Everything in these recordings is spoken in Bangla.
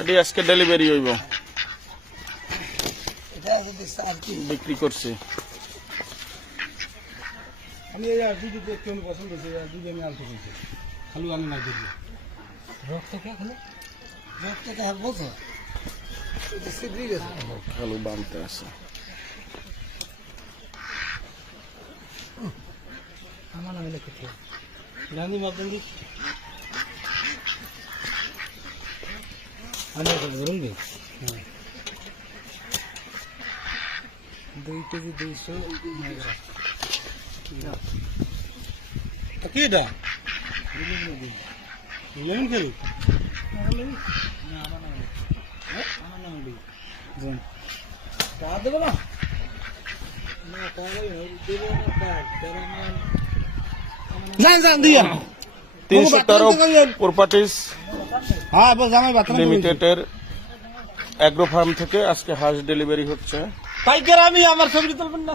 এটি আজকে ডেলিভারি হইব। বিক্রি করছি। আমি দুধ আমি পছন্দ হয়েছে দুধ আমি আনতে বলছি। খালু আমি না দুধ রক্ত কে খালি? রক্ত কে হাত বলছো? খালু বানতে আছে। আমার নামে লিখেছে রানি মাপন দিই ধরুন দিই কেজি দুইশো কি এটা? লেমন খেলু? তা দেবো না না তা দেবো না কাজ না না দিয়া। তিনশো তেরো প্রপার্টিস লিমিটেডের অ্যাগ্রো ফার্ম থেকে আজকে হাঁস ডেলিভারি হচ্ছে। পাইকার আমি আমার ছবি তুলবেন না।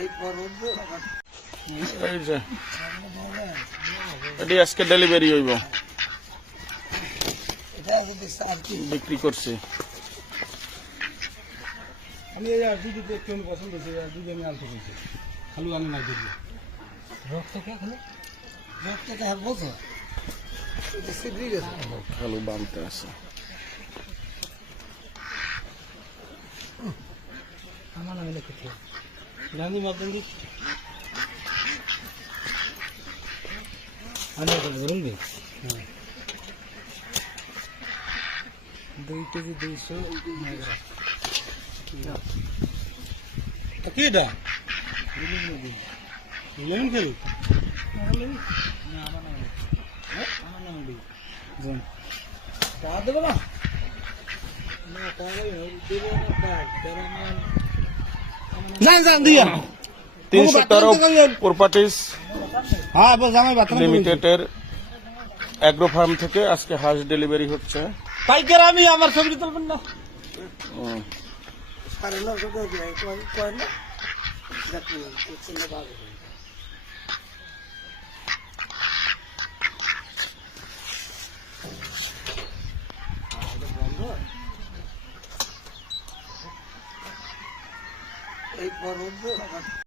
এই পর্ব এই যে এটি আজকে ডেলিভারি হইব। বিক্রি করছি। আমি এই আর দুধ একটু আমি পছন্দ হয়েছে আর দুধ আমি আনতে বলছি খালু আমি না দুধ রক্ত কে খালি রক্ত কে হাত বলছো খালু বানতে আছে। আমার নামে লিখেছে রানি মাপন দিই ধরুন দিই কেজি দুইশো কি এটা? লেমন খেলু তা দেবো না। না তা দেবো না দিয়া। তিনশো তেরো প্রপার্টিস লিমিটেডের অ্যাগ্রো ফার্ম থেকে আজকে হাঁস ডেলিভারি হচ্ছে। পাইকার আমি আমার ছবি তুলবেন না। এই পর্ব